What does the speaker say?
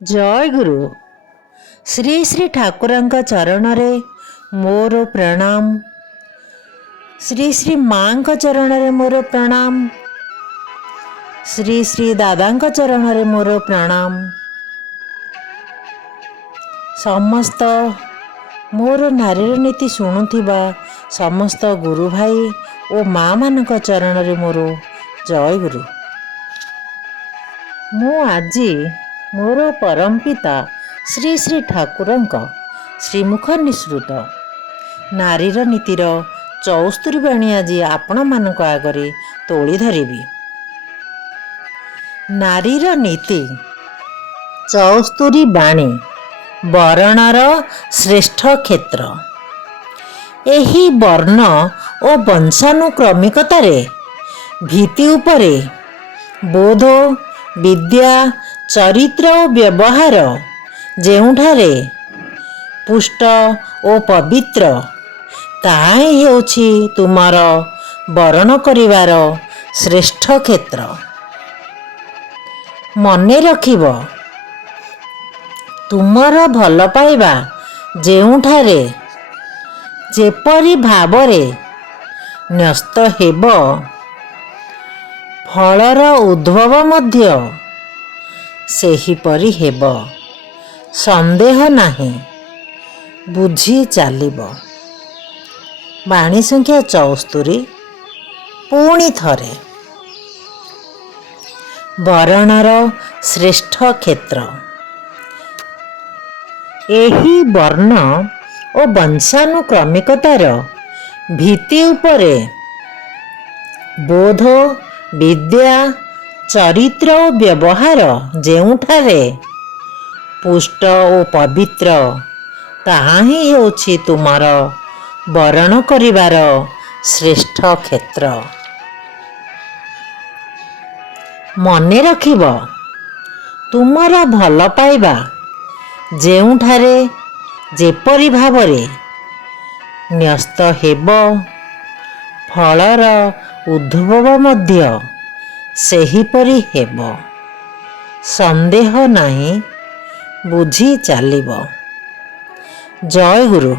जय गुरु। श्री श्री ठाकुरंका चरणरे मोर प्रणाम। श्री श्री माँ चरणरे मोर प्रणाम। श्री श्री दादा चरणरे मोर प्रणाम। समस्त मोर नारीर नीति शुणुथिबा समस्त गुरु भाई और माँ मानक चरणरे मोर जय गुरु। मु आजी मोर परम पिता श्री श्री ठाकुरंक श्रीमुख निसृत नारीर नीतिर 74 बाणी आज आपण मानक आगरे तोली धरिबी। नारीर नीति 74 बाणी वर्णर श्रेष्ठ क्षेत्र। एही वर्ण और वंशानुक्रमिकतारे भीति उपरे बोध विद्या चरित्र और व्यवहार जेउठारे पुष्ट और पवित्र ताहा ही होछि तुमार वर्ण करिवार श्रेष्ठ क्षेत्र। मने रखिब तुमर भल पाइबा जेउठारे जेपरि भावरे न्यस्त हेब फलर उद्भव मध्य सेहीपरि हेब संदेह नाही बुझी चालिब। बाणी संख्या 74 पुणी थरे वर्णर श्रेष्ठ क्षेत्र। एही वर्ण और वंशानुक्रमिकतार भीति उपरे बोध विद्या चरित्र और व्यवहार जेउठारे पुष्ट और पवित्र ताहा ही होछि तुमार वर्ण करिवार श्रेष्ठ क्षेत्र। मने रखिब तुमर भल पाइबा जेउठारे जेपरि भावरे न्यस्त हेब फलर उद्भव मध्य सेहीपरि हेब संदेह नाही बुझी चालिब। जय गुरु।